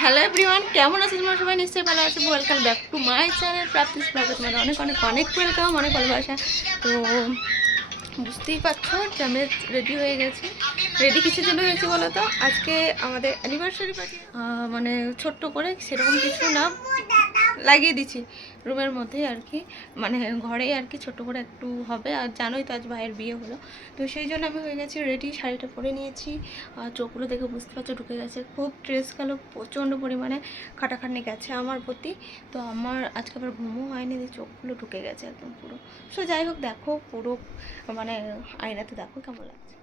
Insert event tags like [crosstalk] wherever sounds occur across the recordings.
Hello everyone কেমন আছো তোমরা? সবাই নিশ্চয়ই ভালো আছো। Welcome back to my channel practice ব্লগে তোমাদের অনেক অনেক অনেক ওয়েলকাম অনেক ভালোবাসা। তো বুঝতেই পারছ যে আমি রেডি হয়ে গেছি। রেডি কিসের জন্য হয়েছি বলো তো? আজকে আমাদের অ্যানিভার্সারি পার্টি মানে ছোট্ট করে সেরকম কিছু না। লাগিয়ে দিচ্ছি। রুমের মধ্যেই আর কি। মানে ঘরেই আর কি ছোট করে একটু হবে। আর জানোই তো আজ ভাইয়ের বিয়ে হলো। তো সেই জন্য আমি হয়ে গেছি রেডি শাড়িটা পরে নিয়েছি। আর চোখগুলো দেখে বুঝতে পারছ ঢুকে গেছে। খুব ড্রেস গেলো, প্রচণ্ড পরিমাণে খাটাখাটনি গেছে আমার প্রতি। তো আমার আজকে আবার ঘুমও হয়নি যে চোখগুলো ঢুকে গেছে একদম পুরো। সো যাই হোক, দেখো পুরো মানে আয়নাতে দেখো কেমন লাগছে।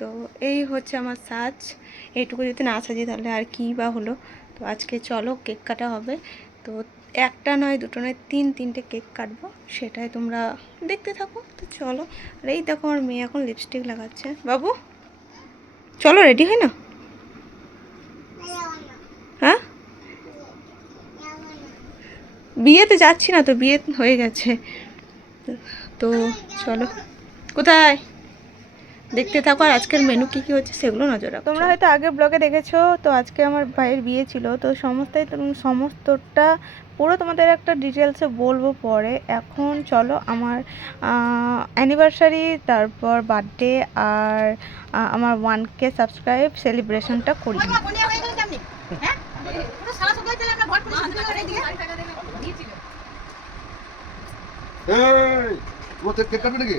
তো এই হচ্ছে আমার সাজ। এইটুকু যদি না সাজি তাহলে আর কী বা হলো? তো আজকে চলো কেক কাটা হবে। তো একটা নয়, দুটো নয়, তিন, তিনটে কেক কাটবো, সেটাই তোমরা দেখতে থাকো। তো চলো, আর এই দেখো আমার মেয়ে এখন লিপস্টিক লাগাচ্ছে। বাবু, চলো রেডি হয় না? হ্যাঁ? বিয়েতে যাচ্ছি না তো, বিয়ে হয়ে গেছে। তো চলো, কোথায়? দেখতে থাকো আর আজকের মেনু কী কী হচ্ছে সেগুলো নজর রাখো। তোমরা হয়তো আগের ব্লগে দেখেছ তো আজকে আমার ভাইয়ের বিয়ে ছিল তো সমস্তই সমস্তটা পুরো তোমাদের একটা ডিটেলসে বলব পরে। এখন চলো আমার অ্যানিভার্সারি তারপর বার্থডে আর আমার ওয়ান কে সাবস্ক্রাইব সেলিব্রেশনটা করি। এই ও তো কেক কাটবে নাকি?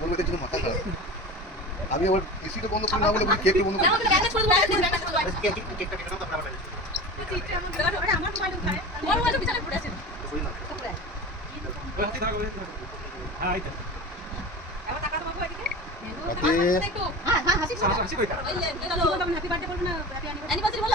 না দেখি লাকি সরে লাকি সরে এটা বন্ধ করে না বলে বলি কেকটা বন্ধ করে। হ্যাঁ হাসি হাসি কইতা হ্যাপি বার্থডে বলব দিতে হবে ঠিক বল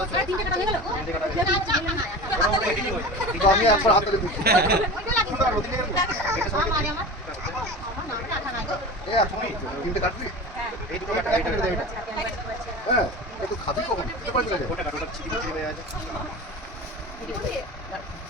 বছরে একবার করে সমস্যা হলো খাবে একটু [laughs] কাটতে বলো [laughs] [laughs]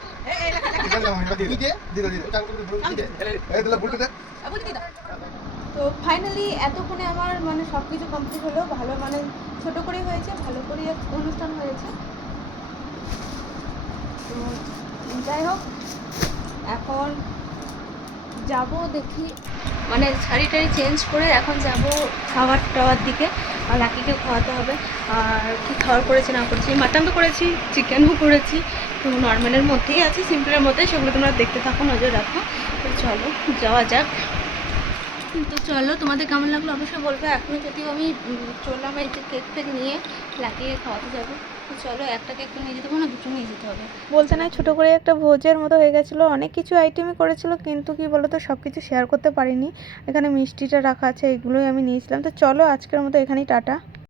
তো ফাইনালি এতক্ষণে আমার মানে সব কিছু কমপ্লিট হলো। ভালো মানে ছোট করেই হয়েছে, ভালো এক অনুষ্ঠান হয়েছে। তো যাই হোক, এখন যাব দেখি মানে শাড়ি টাড়ি চেঞ্জ করে এখন যাব খাবার টাওয়ার দিকে। আর লাকিকে খাওয়াতে হবে। আর কি খাওয়ার করেছি, না করেছি, মাটন তো করেছি, চিকেনও করেছি। তো নর্মালের মধ্যেই আছে সিম্পলের মধ্যে সেগুলো তোমরা দেখতে থাকো, নজর রাখো। তো চলো, যাওয়া যাক। তো চলো, তোমাদের কেমন লাগল? অবশ্যই বলবে। এখনও যদিও আমি চললাম এই যে কেক ফেক নিয়ে লাগিয়ে খাওয়াতে যাব। তো চলো, একটা কেক নিয়ে যেতে হবে না, দুটো নিয়ে যেতে হবে। বলছে না, ছোটো করে একটা ভোজের মতো হয়ে গেছিল। অনেক কিছু আইটেমই করেছিল, কিন্তু কি বলতো সব কিছু শেয়ার করতে পারিনি। এখানে মিষ্টিটা রাখা আছে, এগুলোই আমি নিয়েছিলাম। তো চলো, আজকের মতো এখানেই টাটা।